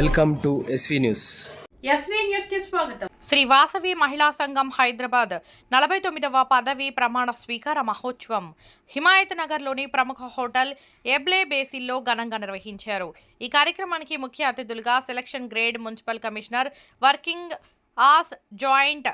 Welcome to SV news. కి స్వాగతం. శ్రీ వాసవి మహిళా సంఘం హైదరాబాద్ 49వ పదవి ప్రమాణ స్వీకార మహోత్సవం హిమాయత్ నగర్లోని ప్రముఖ హోటల్ ఎబ్లే బేసిల్లో ఘనంగా నిర్వహించారు. ఈ కార్యక్రమానికి ముఖ్య అతిథులుగా selection grade municipal commissioner, working as joint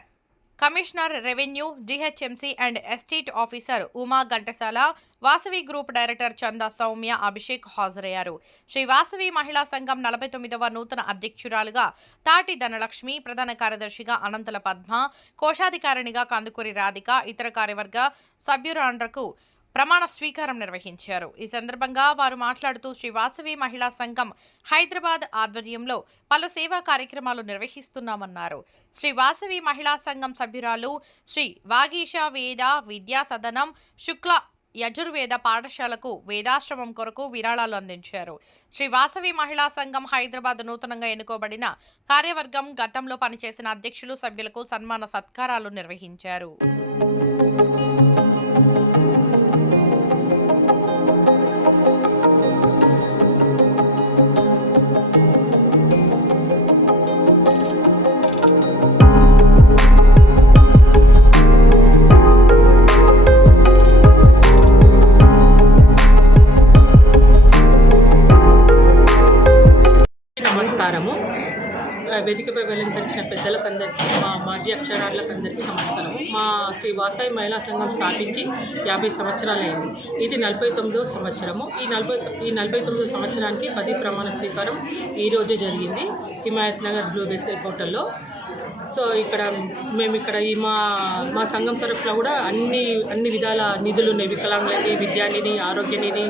commissioner revenue, GHMC and estate officer Uma Ghantasala, Vasavi group director Chanda Soumya, Abhishek హాజరయ్యారు. శ్రీ వాసవి మహిళా సంఘం 49వ నూతన అధ్యక్షురాలుగా తాటి ధనలక్ష్మి, ప్రధాన కార్యదర్శిగా అనంతల పద్మ, కోశాధికారిణిగా కందుకూరి రాధిక, ఇతర కార్యవర్గ సభ్యురాండ్రకు ప్రమాణ స్వీకారం నిర్వహించారు. ఈ సందర్భంగా వారు మాట్లాడుతూ శ్రీ వాసవి మహిళా సంఘం హైదరాబాద్ ఆధ్వర్యంలో పలు సేవా కార్యక్రమాలు నిర్వహిస్తున్నామన్నారు. శ్రీ వాసవి మహిళా సంఘం సభ్యురాలు శ్రీ వాగీష వేద విద్యా సదనం శుక్ల యజుర్వేద పాఠశాలకు వేదాశ్రమం కొరకు విరాళాలు అందించారు. శ్రీ వాసవి మహిళా సంఘం హైదరాబాద్ నూతనంగా ఎన్నుకోబడిన కార్యవర్గం గతంలో పనిచేసిన అధ్యక్షులు, సభ్యులకు సన్మాన సత్కారాలు నిర్వహించారు. నమస్కారము. వేదికపై వెల్లించిన పెద్దలకు అందరికీ, మా మాజీ అక్షరాలకు అందరికీ నమస్కారము. మా శ్రీ వాసవి మహిళా సంఘం స్థాపించి 50 సంవత్సరాలు అయింది. ఇది 49వ సంవత్సరము. ఈ 49వ సంవత్సరానికి 10 ప్రమాణ స్వీకారం ఈరోజే జరిగింది హిమాయత్ నగర్ బ్లూ బేసిల్ హోటల్లో. సో ఇక్కడ ఈ మా సంఘం తరఫున కూడా అన్ని విధాల నిధులు ఉన్నాయి. వికలాంగులకి విద్యానిధి, ఆరోగ్య నిధి,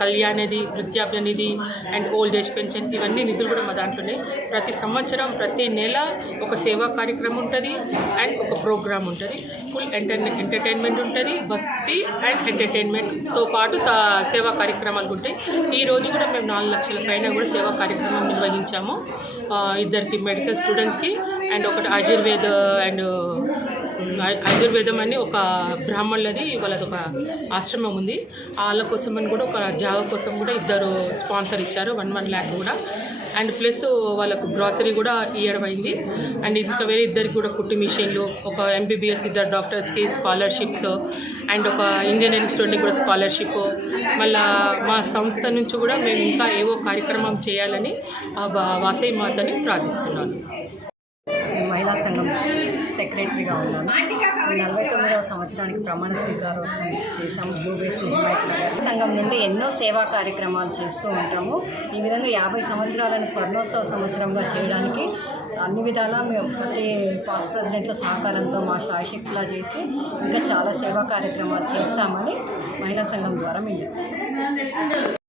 కళ్యాణనిధి, వృద్ధాప్య నిధి అండ్ ఓల్డ్ ఏజ్ పెన్షన్, ఇవన్నీ నిధులు కూడా మా దాంట్లోనే. ప్రతి సంవత్సరం ప్రతి నెల ఒక సేవా కార్యక్రమం ఉంటుంది అండ్ ఒక ప్రోగ్రామ్ ఉంటుంది. ఫుల్ ఎంటర్టైన్మెంట్ ఉంటుంది. భక్తి అండ్ ఎంటర్టైన్మెంట్తో పాటు సేవా కార్యక్రమాలు ఉంటాయి. ఈ రోజు కూడా మేము 4 లక్షల పైన కూడా సేవా కార్యక్రమం నిర్వహించాము. 2 మెడికల్ స్టూడెంట్స్కి అండ్ ఒకటి ఆయుర్వేదం అని ఒక బ్రాహ్మణులది వాళ్ళది ఒక ఆశ్రమం ఉంది. వాళ్ళ కోసం అని కూడా ఒక జాగా కోసం కూడా 2 స్పాన్సర్ ఇచ్చారు, 1 lakh కూడా. అండ్ ప్లస్ వాళ్ళకు గ్రాసరీ కూడా ఇవ్వడం అయింది. అండ్ ఇంకా వేరే 2 కూడా కుట్టు మిషన్లు, ఒక MBBS 2 డాక్టర్స్కి స్కాలర్షిప్స్ అండ్ ఒక ఇంజనీరింగ్ స్టూడెంట్కి కూడా స్కాలర్షిప్. మళ్ళీ మా సంస్థ నుంచి కూడా మేము ఇంకా ఏవో కార్యక్రమం చేయాలని ఆ వాసవి మాతని ప్రార్థిస్తున్నాను. మహిళా సంఘం సెక్రటరీగా ఉన్నాను. 49వ సంవత్సరానికి ప్రమాణ స్వీకారోత్సవం చేశాము బ్లూ బేసిల్ హిమాయత్ నగర్. సంఘం నుండి ఎన్నో సేవా కార్యక్రమాలు చేస్తూ ఉంటాము. ఈ విధంగా 50 సంవత్సరాలను స్వర్ణోత్సవ సంవత్సరంగా చేయడానికి అన్ని విధాలా మేము ప్రతి పాస్ట్ ప్రెసిడెంట్ల సహకారంతో మా శాయశక్తిలా చేసి ఇంకా చాలా సేవా కార్యక్రమాలు చేస్తామని మహిళా సంఘం ద్వారా మేము చెప్తాము.